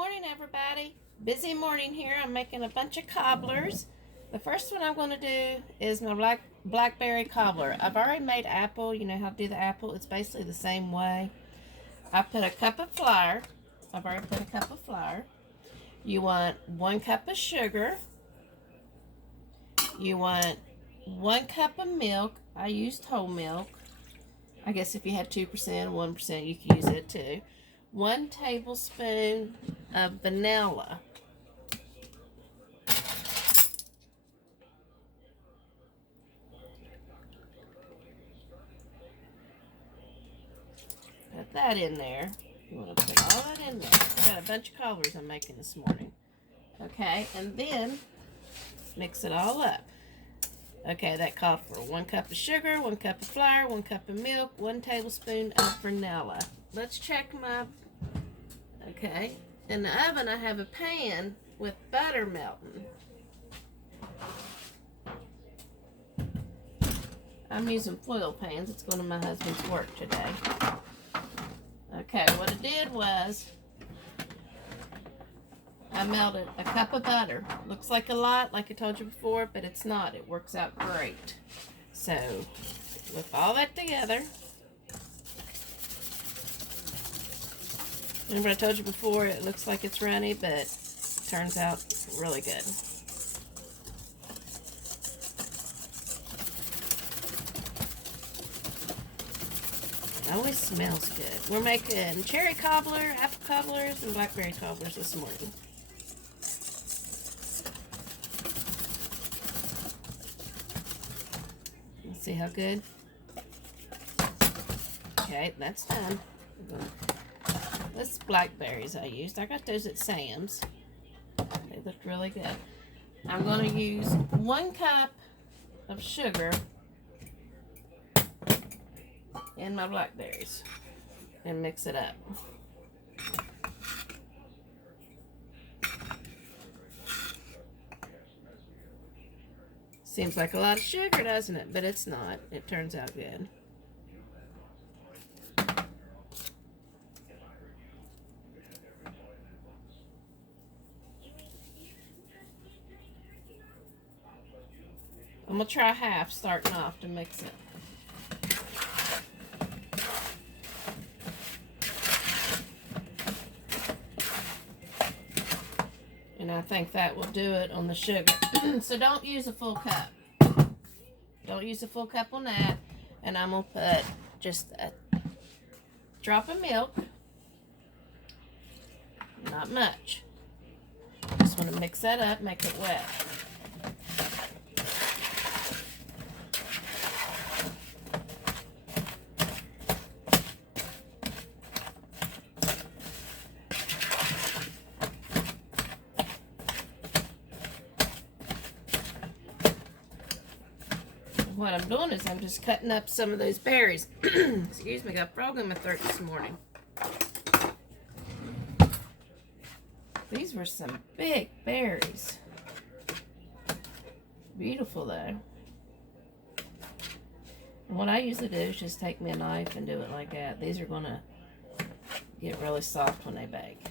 morning, everybody. Busy morning here. I'm making a bunch of cobblers. The first one I'm going to do is my blackberry cobbler. I've already made apple. You know how to do the apple? It's basically the same way. I put a cup of flour. I've already put a cup of flour. You want 1 cup of sugar. You want 1 cup of milk. I used whole milk. I guess if you had 2%, 1%, you could use it too. 1 tablespoon of vanilla. Put that in there. You want to put all that in there. I got a bunch of cobblers I'm making this morning. Okay, and then mix it all up. Okay, that called for 1 cup of sugar, 1 cup of flour, 1 cup of milk, 1 tablespoon of vanilla. Let's check my... Okay, in the oven I have a pan with butter melting. I'm using foil pans. It's going to my husband's work today. Okay, what I did was I melted a cup of butter. Looks like a lot, like I told you before, but it's not. It works out great. So, whip all that together. Remember I told you before, it looks like it's runny, but it turns out really good. It always smells good. We're making cherry cobbler, apple cobblers, and blackberry cobblers this morning. Let's see how good. Okay, that's done. This blackberries I used. I got those at Sam's. They looked really good. I'm going to use 1 cup of sugar in my blackberries and mix it up. Seems like a lot of sugar, doesn't it? But it's not. It turns out good. I'm going to try half starting off to mix it. And I think that will do it on the sugar. So don't use a full cup. Don't use a full cup on that. And I'm going to put just a drop of milk. Not much. Just want to mix that up, make it wet. What I'm doing is I'm just cutting up some of those berries. Excuse me, got a frog in my throat this morning. These were some big berries. Beautiful though. And what I usually do is just take me a knife and do it like that. These are going to get really soft when they bake.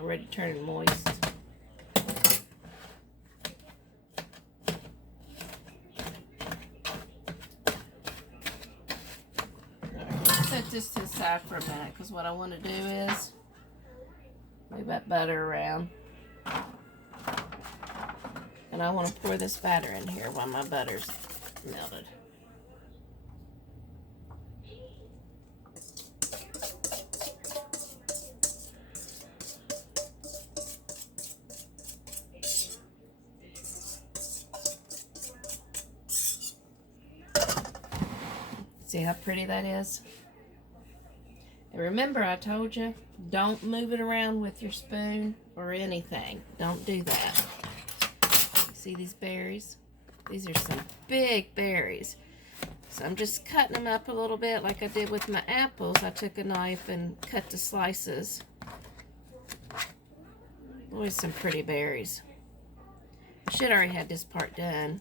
Already turning moist. Alright, set this to the side for a minute because what I want to do is move that butter around. And I want to pour this batter in here while my butter's melted. See how pretty that is? And remember, I told you, don't move it around with your spoon or anything. Don't do that. See these berries? These are some big berries. So I'm just cutting them up a little bit like I did with my apples. I took a knife and cut the slices. Always some pretty berries. Should already had this part done.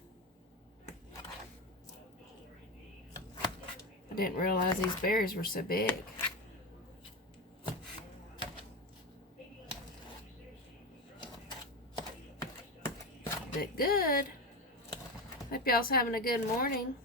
I didn't realize these berries were so big. Did good. Hope y'all's having a good morning.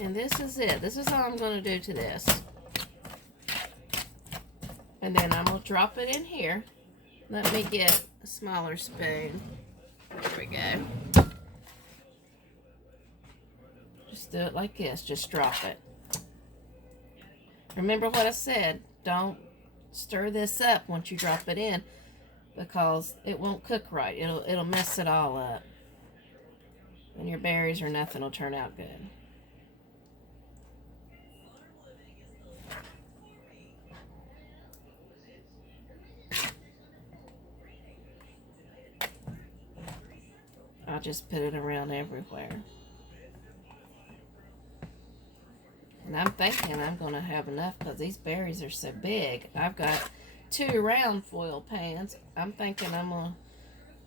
And this is it. This is all I'm going to do to this. And then I'm going to drop it in here. Let me get a smaller spoon. There we go. Just do it like this. Just drop it. Remember what I said. Don't stir this up once you drop it in, because it won't cook right. It'll mess it all up. And your berries or nothing will turn out good. I'll just put it around everywhere. And I'm thinking I'm going to have enough because these berries are so big. I've got 2 round foil pans. I'm thinking I'm going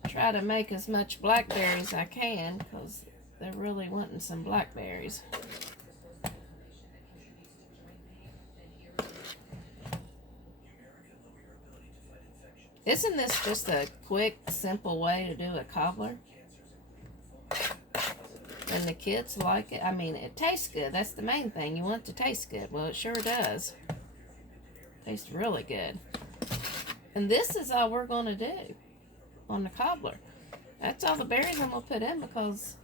to try to make as much blackberries as I can because they're really wanting some blackberries. Isn't this just a quick, simple way to do a cobbler? And the kids like it. I mean, it tastes good. That's the main thing. You want it to taste good. Well, it sure does. Tastes really good. And this is all we're going to do on the cobbler. That's all the berries I'm going to put in because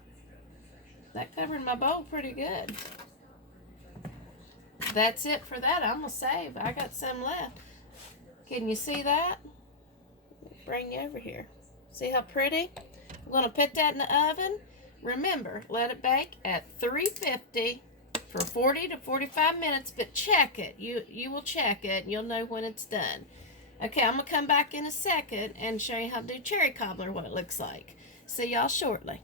that covered my bowl pretty good. That's it for that. I'm going to save. I got some left. Can you see that? Bring you over here. See how pretty? I'm going to put that in the oven. Remember, let it bake at 350 for 40 to 45 minutes, but check it. You will check it, and you'll know when it's done. Okay, I'm going to come back in a second and show you how to do cherry cobbler, what it looks like. See y'all shortly.